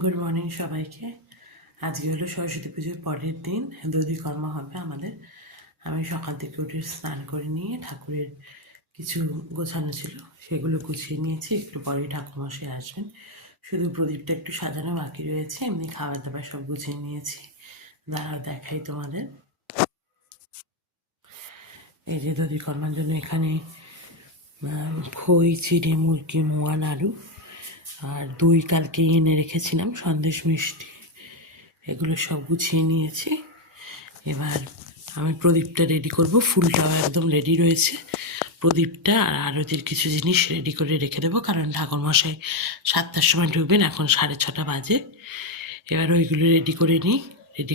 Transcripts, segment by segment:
Good morning সবাইকে। আজকে হলো সরস্বতী পুজোর পরের দিন, দধিকর্মা হবে আমাদের। আমি সকাল থেকে উঠে স্নান করে নিয়ে ঠাকুরের কিছু গোছানো ছিল সেগুলো গুছিয়ে নিয়েছি। একটু পরে ঠাকুরমশাই আসবেন, শুধু প্রদীপটা একটু সাজানো বাকি রয়েছে। এমনি খাবার দাবার সব গুছিয়ে নিয়েছি। দাঁড়াও দেখাই তোমাদের। এই যে দধিকর্মার জন্য এখানে খই, চিড়ে, মুরগি, মোয়ান, আলু আর দই কালকে এনে রেখেছিলাম, সন্দেশ, মিষ্টি, এগুলো সব গুছিয়ে নিয়েছি। এবার আমি প্রদীপটা রেডি করব। ফুলটাও একদম রেডি রয়েছে। প্রদীপটা আর আরতির কিছু জিনিস রেডি করে রেখে দেবো, কারণ ঠাকুরমশাই 7টার সময় ঢুকবেন, এখন 6:30 বাজে। এবার ওইগুলো রেডি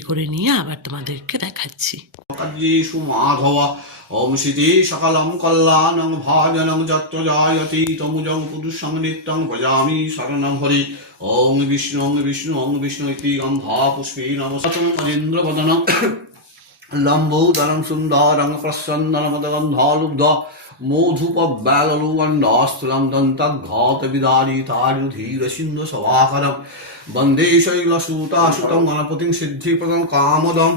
করে নিয়ে আবার তোমাদেরকে দেখাচ্ছি। মাধব ওম শ্রীতি সকলম কল্যাণং ভাজনং যত্র জায়তি তমুজং পুরুষং নিত্যং ভজামি শরণং হরি। ওং বিষ্ণু ইতি গন্ধা পুষ্পে নমস্কারং অজেন্দ্রবদনং লম্বোদরং সুন্দরং প্রসন্নমদগন্ধালুব্ধ মধুপব্যালুগণ্ডস্থূলং দন্তঘাত বিদারিতারুধীর সিন্ধু সভাকরং বন্দে শৈলসূতাসুতং গণপতিং সিদ্ধিপ্রদং কামদং।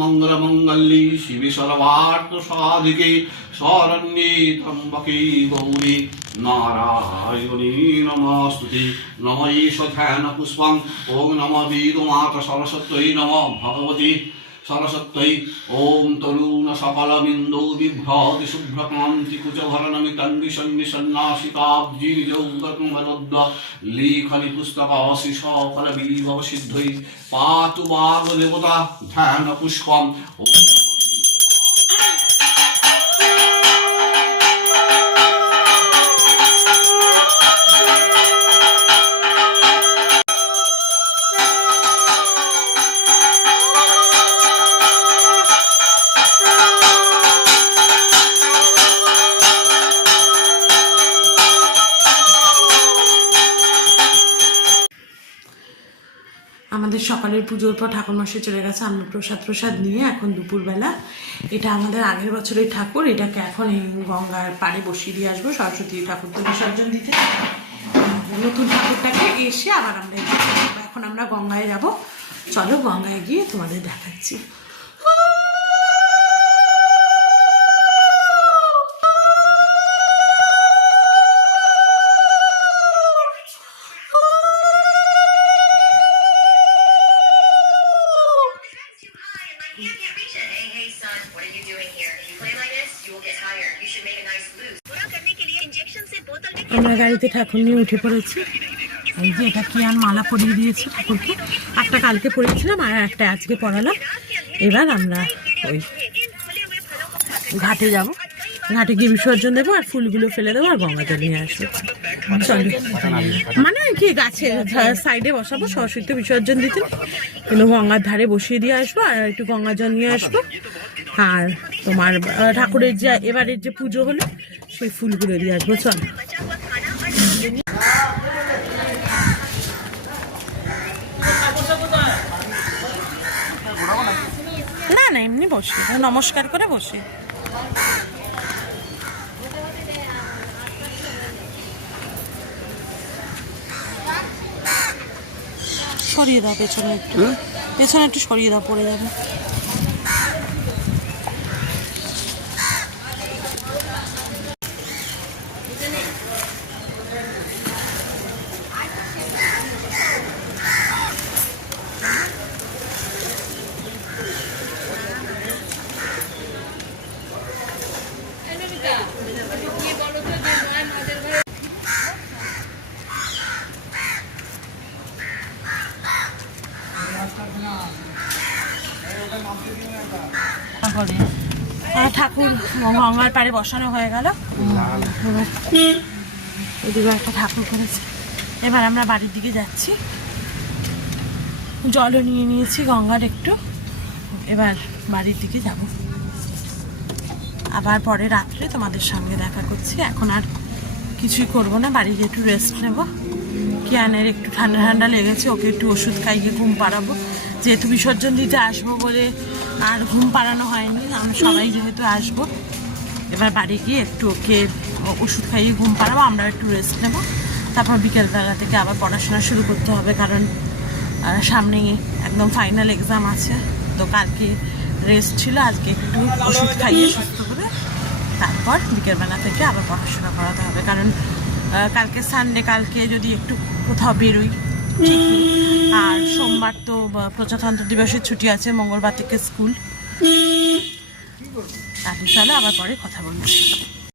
मंगलमंगली शिवे सर्वार्थ साधिके शरण्ये त्र्यंबके गौरी नारायणी नमोस्तुते। नम ईश ध्यान पुष्पं ओं नम वेदमाता सरस्वत्यै नम भगवती सरस्वत्यै। ओं तरुण सकल बिंदु बिभ्राति शुभ्रकांति कुचभरणमितन्विसन्निसन्नासिकाब्जी निजौगतमलद्द लेखनि पुस्तकासि सकल विभव सिद्धै पातु वाग्देवता ध्यान पुष्पं। আমাদের সকালের পুজোর পর ঠাকুরমশাই চলে গেছে প্রসাদ নিয়ে। এখন দুপুরবেলা। এটা আমাদের আগের বছরের ঠাকুর, এটাকে এখন এই গঙ্গার পাড়ে বসিয়ে দিয়ে আসবো সরস্বতী ঠাকুর তো বিসর্জন দিতে। নতুন ঠাকুরটাকে এসে আবার আমরা এখন আমরা গঙ্গায় যাব। চলো গঙ্গায় গিয়ে তোমাদের দেখাচ্ছি। আমরা গাড়িতে ঠাকুর নিয়ে উঠে পড়েছি। এই যে এটা কি আর মালা পরিয়ে দিয়েছি ঠাকুরকে। একটা কালকে পরিয়েছিলাম আর একটা আজকে পরালাম। এবার আমরা ওই ঘাটে যাব, ঘাটে গিয়ে বিসর্জন দেবো আর ফুলগুলো ফেলে দেবো আর গঙ্গা জল নিয়ে আসবো। চলো, মানে কি গাছের সাইডে বসাবো, সরস্বতী বিসর্জন দিতে, কিন্তু গঙ্গার ধারে বসিয়ে দিয়ে আসবো আর একটু গঙ্গা জল নিয়ে আসবো। আর তোমার ঠাকুরের যে এবারের যে পুজো হলো সেই ফুলগুলো দিয়ে আসবো। চল। না না, এমনি বসে নমস্কার করে বসে। সরিয়ে দাও পেছনে একটু সরিয়ে দাও, পড়ে যাবে। ঠাকুর গঙ্গার পাড়ে বসানো হয়ে গেল। এদিকে একটা ঠাকুর করেছে। এবার আমরা বাড়ির দিকে যাচ্ছি। জলও নিয়ে নিয়েছি গঙ্গার একটু। এবার বাড়ির দিকে যাব, আবার পরে রাত্রে তোমাদের সঙ্গে দেখা করছি। এখন আর কিছুই করব না, বাড়ি গিয়ে একটু রেস্ট নেব। কিয়ানের একটু ঠান্ডা ঠান্ডা লেগেছে, ওকে একটু ওষুধ খাইয়ে ঘুম পাড়াবো। যেহেতু বিসর্জন দিতে আসবো বলে আর ঘুম পাড়ানো হয়নি, আমরা সবাই যেহেতু আসবো, এবার বাড়ি গিয়ে একটু ওকে ওষুধ খাইয়ে ঘুম পাড়াবো, আমরা একটু রেস্ট নেব। তারপর বিকেলবেলা থেকে আবার পড়াশোনা শুরু করতে হবে, কারণ সামনেই একদম ফাইনাল এক্সাম আছে। তো কালকে রেস্ট ছিল, আজকে একটু ওষুধ খাইয়ে সুস্থ করে তারপর বিকেলবেলা থেকে আবার পড়াশোনা করাতে হবে। কারণ কালকে সানডে, কালকে যদি একটু কোথাও বেরোই ঠিকই। আর সোমবার তো প্রজাতন্ত্র দিবসের ছুটি আছে, মঙ্গলবার থেকে স্কুল। তাহলে চলো আবার পরে কথা বলছি।